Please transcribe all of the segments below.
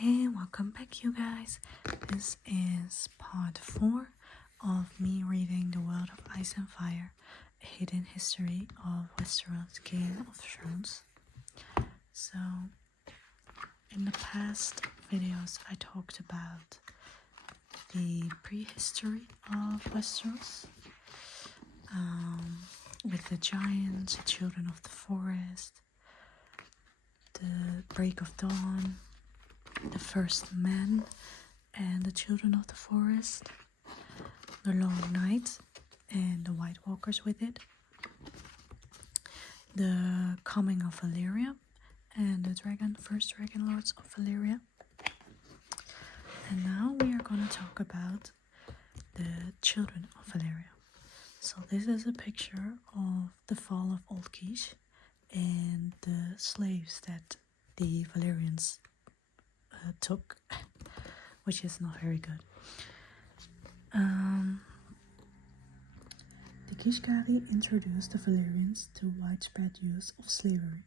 Okay, welcome back, you guys. This is part 4 of me reading The World of Ice and Fire, a hidden history of Westeros Game of Thrones. So, in the past videos, I talked about the prehistory of Westeros, with the giants, the children of the forest, the break of dawn, the first men and the children of the forest, the long night and the White Walkers with it, the coming of Valyria and the first dragon lords of Valyria. And now we are going to talk about the children of Valyria. So this is a picture of the fall of Old Quiche and the slaves that the Valyrians took, which is not very good. The Kishkari introduced the Valyrians to widespread use of slavery.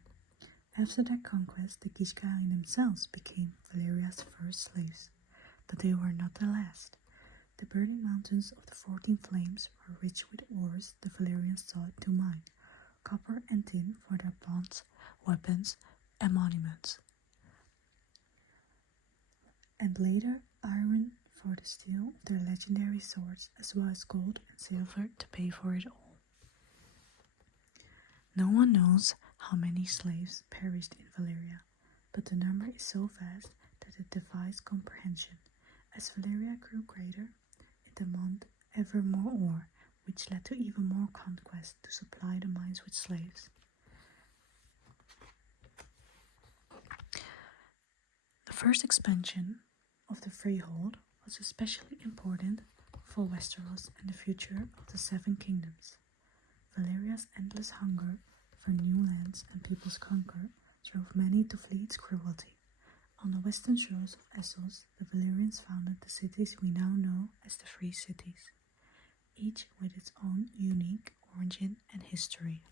After their conquest, the Kishkari themselves became Valyria's first slaves, but they were not the last. The burning mountains of the 14 Flames were rich with ores the Valyrians sought to mine, copper and tin for their bonds, weapons, and monuments, and later iron for the steel of their legendary swords, as well as gold and silver to pay for it all. No one knows how many slaves perished in Valyria, but the number is so vast that it defies comprehension. As Valyria grew greater, it demanded ever more ore, which led to even more conquest to supply the mines with slaves. The first expansion of the freehold was especially important for Westeros and the future of the Seven Kingdoms. Valyria's endless hunger for new lands and people's conquer drove many to flee its cruelty. On the western shores of Essos, the Valyrians founded the cities we now know as the Free Cities, each with its own unique origin and history.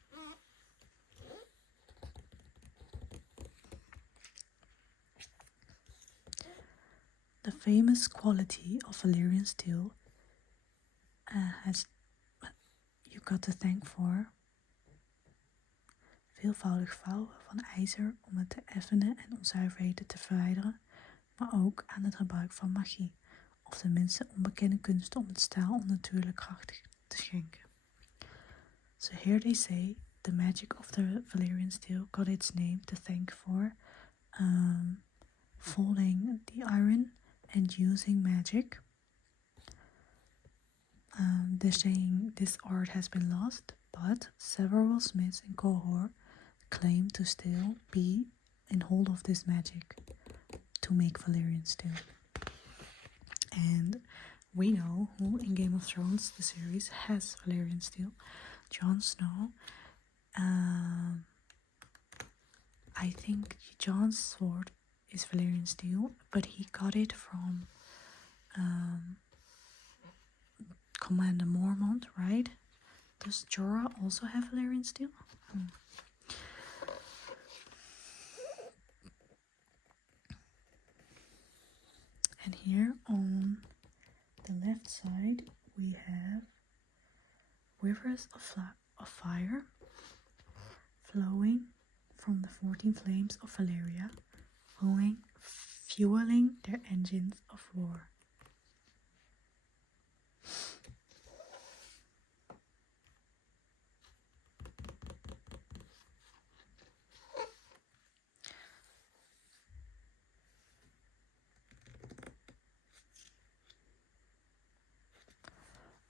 The famous quality of Valyrian steel has you got to thank voor veelvoudig vouwen van ijzer om het te effenen en onzuiverheden te verwijderen, maar ook aan het gebruik van magie, of tenminste onbekende kunsten om het staal onnatuurlijk kracht te schenken. So here they say the magic of the Valyrian steel got its name to thank for folding the iron and using magic. They're saying this art has been lost, but several smiths in Qohor claim to still be in hold of this magic to make Valyrian steel. And we know who in Game of Thrones, the series, has Valyrian steel. Jon Snow. I think Jon's sword is Valyrian steel, but he got it from Commander Mormont, right? Does Jorah also have Valyrian steel? And here on the left side we have rivers of fire flowing from the 14 Flames of Valyria, fueling their engines of war.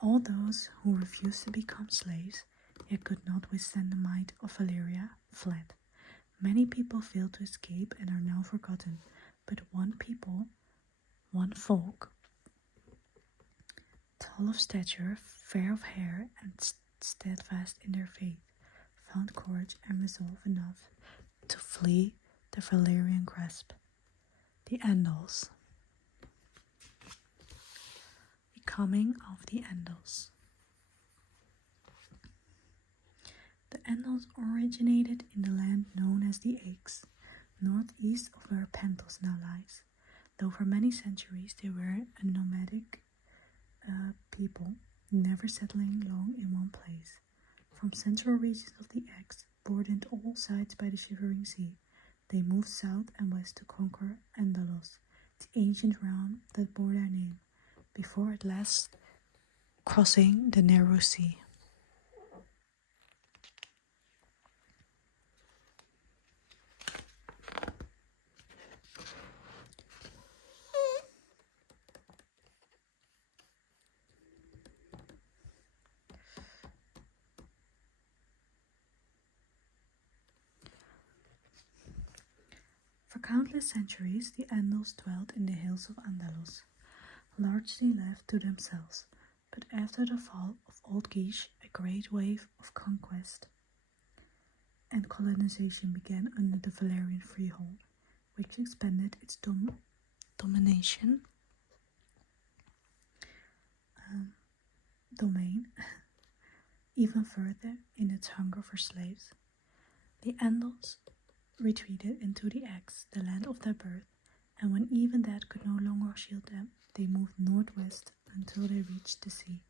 All those who refused to become slaves, yet could not withstand the might of Valyria, fled. Many people failed to escape and are now forgotten, but one folk, tall of stature, fair of hair, and steadfast in their faith, found courage and resolve enough to flee the Valyrian grasp. The Andals. Coming of the Andals. The Andals originated in the land known as the Aches, northeast of where Pentos now lies. Though for many centuries they were a nomadic people, never settling long in one place. From central regions of the Ex, bordered all sides by the shivering sea, they moved south and west to conquer Andalos, the ancient realm that bore their name, before at last crossing the narrow sea. For countless centuries, the Andals dwelt in the hills of Andalos, largely left to themselves. But after the fall of Old Gish, a great wave of conquest and colonization began under the Valyrian freehold, which expanded its domain even further in its hunger for slaves. The Andals retreated into the Ex, the land of their birth, and when even that could no longer shield them, they moved northwest until they reached the sea.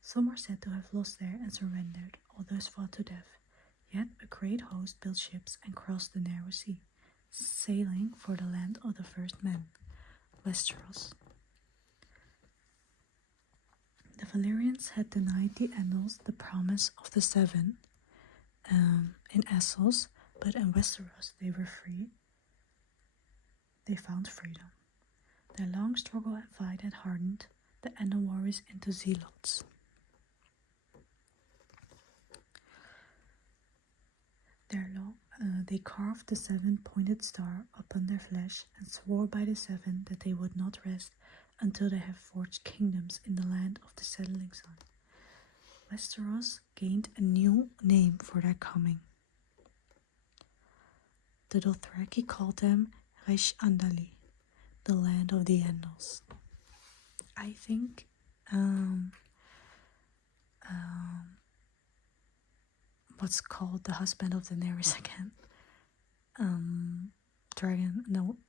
Some are said to have lost there and surrendered, others fought to death. Yet a great host built ships and crossed the narrow sea, sailing for the land of the first men, Westeros. The Valyrians had denied the Andals the promise of the Seven in Essos, but in Westeros they were free. They found freedom. Their long struggle and fight had hardened the Andal warriors into zealots. They carved the seven-pointed star upon their flesh and swore by the seven that they would not rest until they have forged kingdoms in the land of the settling sun. Westeros gained a new name for their coming. The Dothraki called them Resh Andali, the land of the Andals. I think what's called the husband of Daenerys again,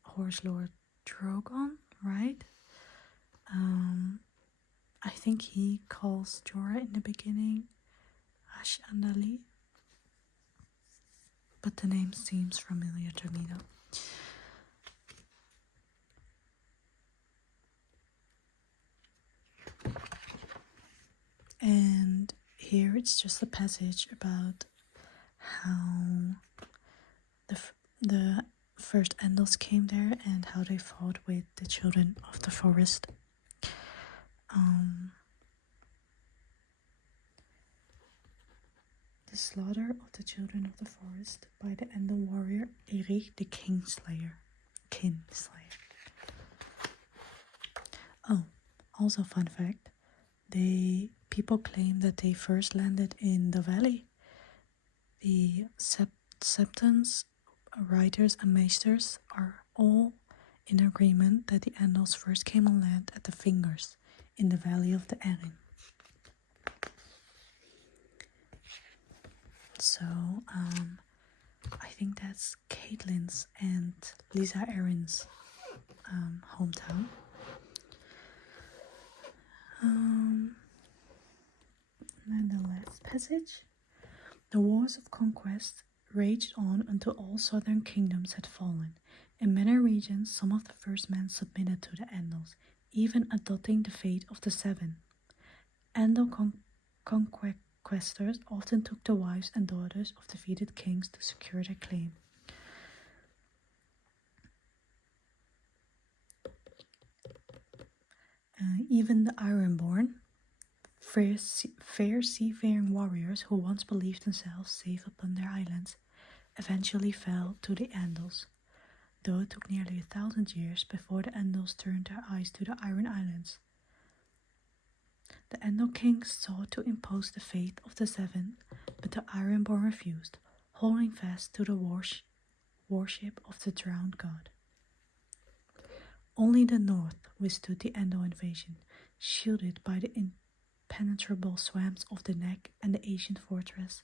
Horse Lord Drogon, right? I think he calls Jorah in the beginning Ash Andali, but the name seems familiar to me though. And here it's just a passage about how the first Andals came there and how they fought with the children of the forest. The slaughter of the children of the forest by the Andal warrior Eirik the Kinslayer. Oh, also fun fact, people claim that they first landed in the valley. The Septons, writers and maesters are all in agreement that the Andals first came on land at the Fingers in the valley of the Erin. So I think that's Caitlyn's and Lisa Erin's hometown. And the last passage. The wars of conquest raged on until all southern kingdoms had fallen. In many regions, some of the first men submitted to the Andals, even adopting the fate of the Seven. Andal conquestors often took the wives and daughters of defeated kings to secure their claim. Even the Ironborn, fair seafaring warriors who once believed themselves safe upon their islands, eventually fell to the Andals, though it took nearly 1,000 years before the Andals turned their eyes to the Iron Islands. The Andal kings sought to impose the faith of the Seven, but the Ironborn refused, holding fast to the worship of the drowned god. Only the north withstood the Andal invasion, shielded by the impenetrable swamps of the Neck and the ancient fortress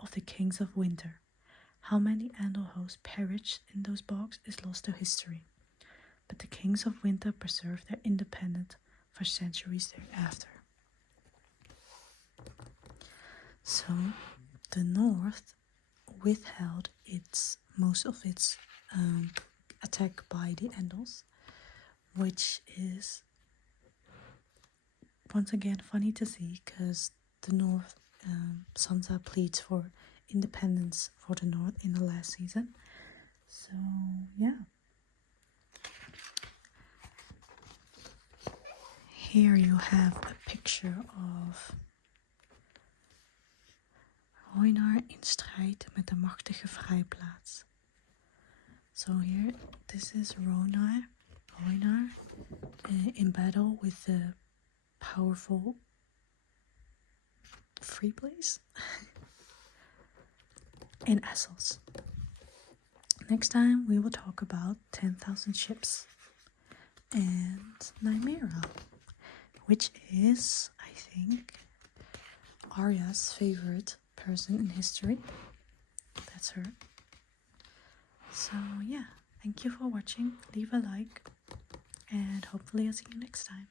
of the Kings of Winter. How many Andal hosts perished in those bogs is lost to history. but the kings of winter preserved their independence for centuries thereafter. So the north withheld most of its attack by the Andals, which is once again funny to see because the north, Sansa pleads for independence for the north in the last season. So yeah, here you have a picture of Rhoynar in strijd met de machtige vrijplaats. So here, this is Rhoynar in battle with the powerful free place in Essos. Next time we will talk about 10,000 ships and Nymeria, which is, I think, Arya's favorite person in history. That's her. So yeah, thank you for watching. Leave a like and hopefully I'll see you next time.